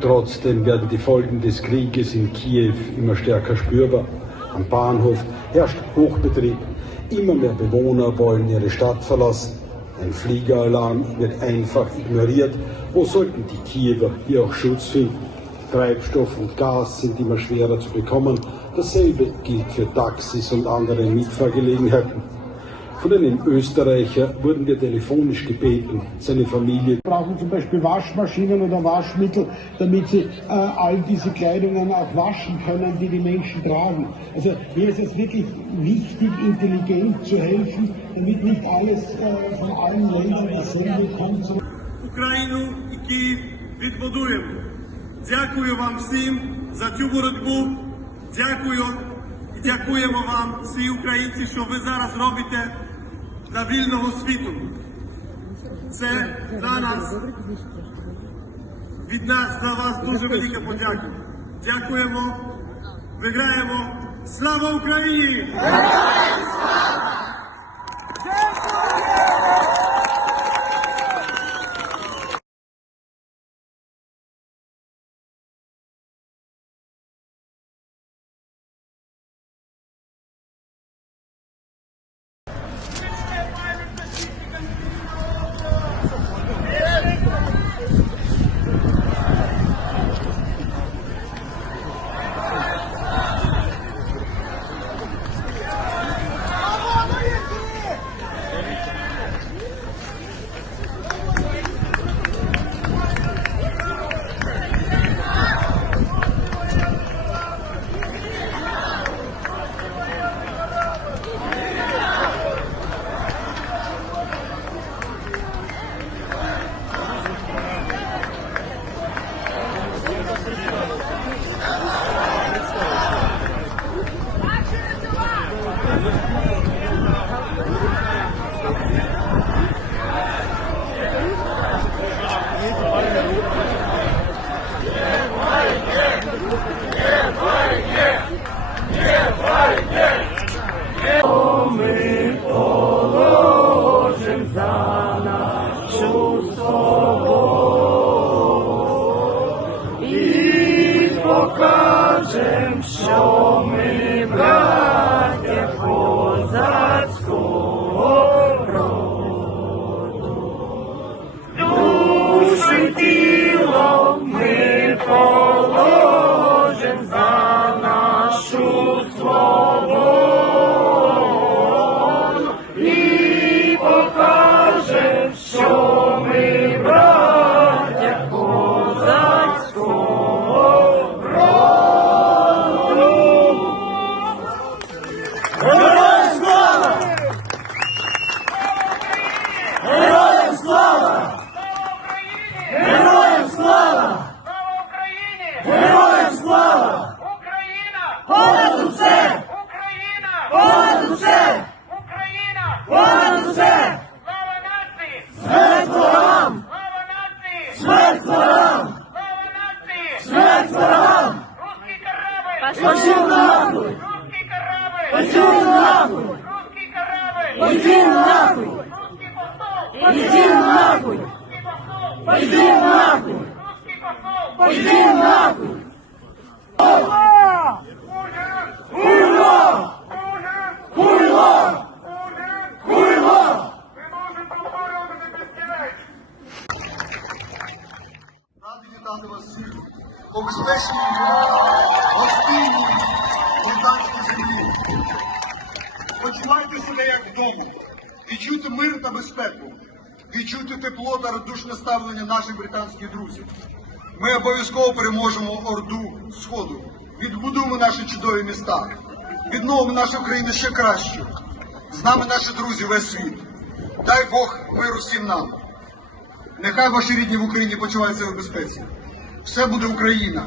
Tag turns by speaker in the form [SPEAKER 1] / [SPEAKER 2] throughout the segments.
[SPEAKER 1] Trotzdem werden die Folgen des Krieges in Kiew immer stärker spürbar. Am Bahnhof herrscht Hochbetrieb. Immer mehr Bewohner wollen ihre Stadt verlassen. Ein Fliegeralarm wird einfach ignoriert. Wo sollten die Kiewer hier auch Schutz finden? Treibstoff und Gas sind immer schwerer zu bekommen. Dasselbe gilt für Taxis und andere Mitfahrgelegenheiten. Von einem Österreicher wurden wir telefonisch gebeten, seine Familie
[SPEAKER 2] brauchen zum Beispiel Waschmaschinen oder Waschmittel, damit sie äh, all diese Kleidungen auch waschen können, die die Menschen tragen. Also hier ist es wirklich wichtig, intelligent zu helfen, damit nicht alles äh, von allen Ländern dasselbe kommt. sondern
[SPEAKER 3] Україну і Київ відбудуємо. Дякую вам всім за цю боротьбу. Дякую і дякуємо вам, всі українці, що ви зараз робите Для вільного світу. Це для нас, від нас для вас дуже велика подяка. Дякуємо, виграємо. Слава Україні!
[SPEAKER 4] Слава покажем, що ми, браття, козаки. Понад усе! Україна! Понад усе! Україна! Понад усе! Слава нації! Смерть ворогам! Слава нації! Смерть ворогам! Слава нації! Смерть ворогам! Русский корабль! Пошел нахуй! Русский корабль! Пошел нахуй! Русский корабль! Пойди нахуй! Русский посол! Иди нахуй! Русский посол! Пойди нахуй! Русский посол! Нахуй!
[SPEAKER 5] Гостинній британській землі. Почувайте себе як вдома. Відчуйте мир та безпеку. Відчуйте тепло та радушне ставлення наших британських друзів. Ми обов'язково переможемо Орду Сходу. Відбудуємо наші чудові міста. Відновимо нашу країну ще краще. З нами наші друзі весь світ. Дай Бог миру всім нам. Нехай ваші рідні в Україні почуваються в безпеці. Все буде Україна.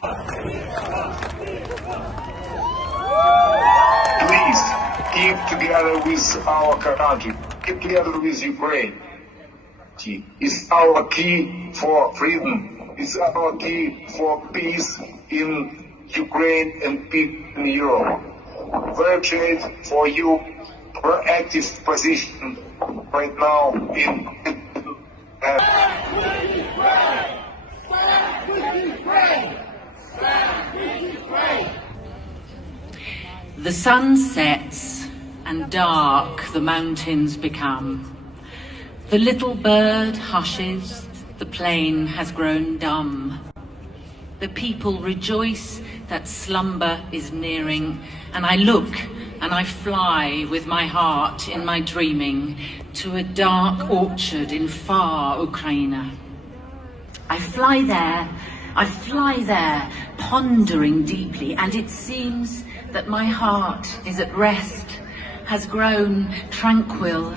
[SPEAKER 6] Please keep together with our country, keep together with Ukraine. It's our key for freedom. It's our key for peace in Ukraine and peace in Europe. Very appreciate for you proactive position right now in uh,
[SPEAKER 4] The sun sets and dark the mountains become. The little bird hushes, the plain has grown dumb. The people rejoice that slumber is nearing, and I look and I fly with my heart in my dreaming to a dark orchard in far Ukraine. I fly there, I fly there, pondering deeply, and it seems that my heart is at rest, has grown tranquil.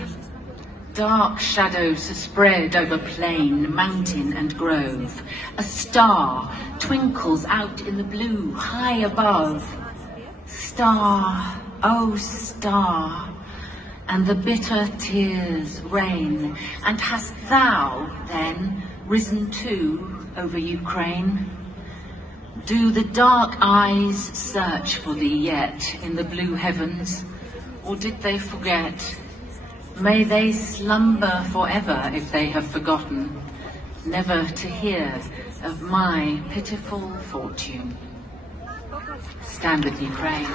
[SPEAKER 4] Dark shadows spread over plain, mountain, and grove. A star twinkles out in the blue, high above. Star, oh star, and the bitter tears rain. And hast thou, then, risen too over Ukraine? Do the dark eyes search for thee yet in the blue heavens, or did they forget? May they slumber forever if they have forgotten, never to hear of my pitiful fortune. Stand with Ukraine.